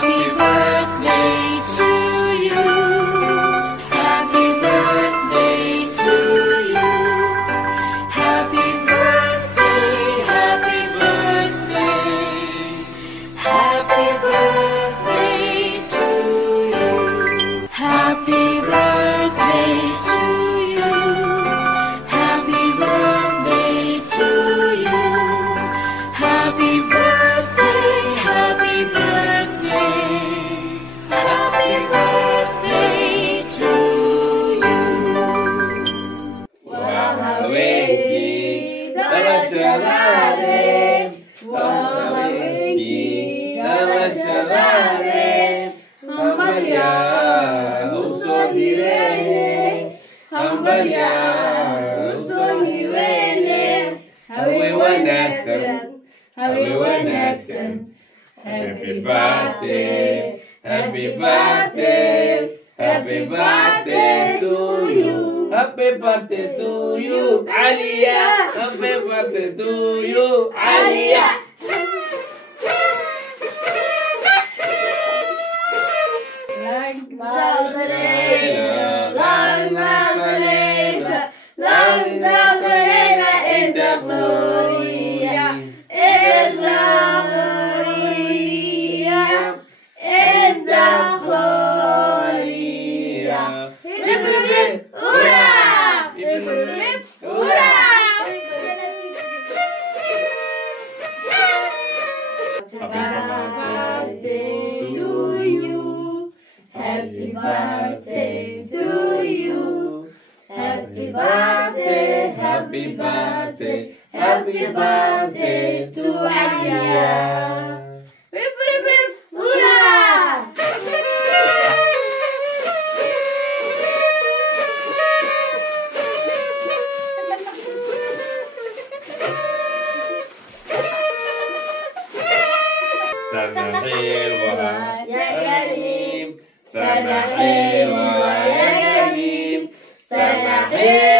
Happy birthday to you. Happy birthday to you. Happy birthday, happy birthday. Happy birthday to you. Happy birthday to you. Happy birthday to you. Happy birthday, happy birthday. Happy birthday to you. وهويكي دلشباري وهويكي دلشباري همبليا وصوهيلي همبليا وصوهيلي هوي ونكسن هوي ونكسن Happy birthday Happy birthday Happy birthday to you Happy birthday to you Aliyah Happy birthday to you Aliyah in the gloria in the gloria in the gloria hip hip hip hurrah hip hip hip hurrah Happy birthday to you Happy birthday Happy birthday Happy birthday to Aliyah hip hip hip hurrah سنة حلوة يا كريم سنة حلوة يا كريم سنة حلوة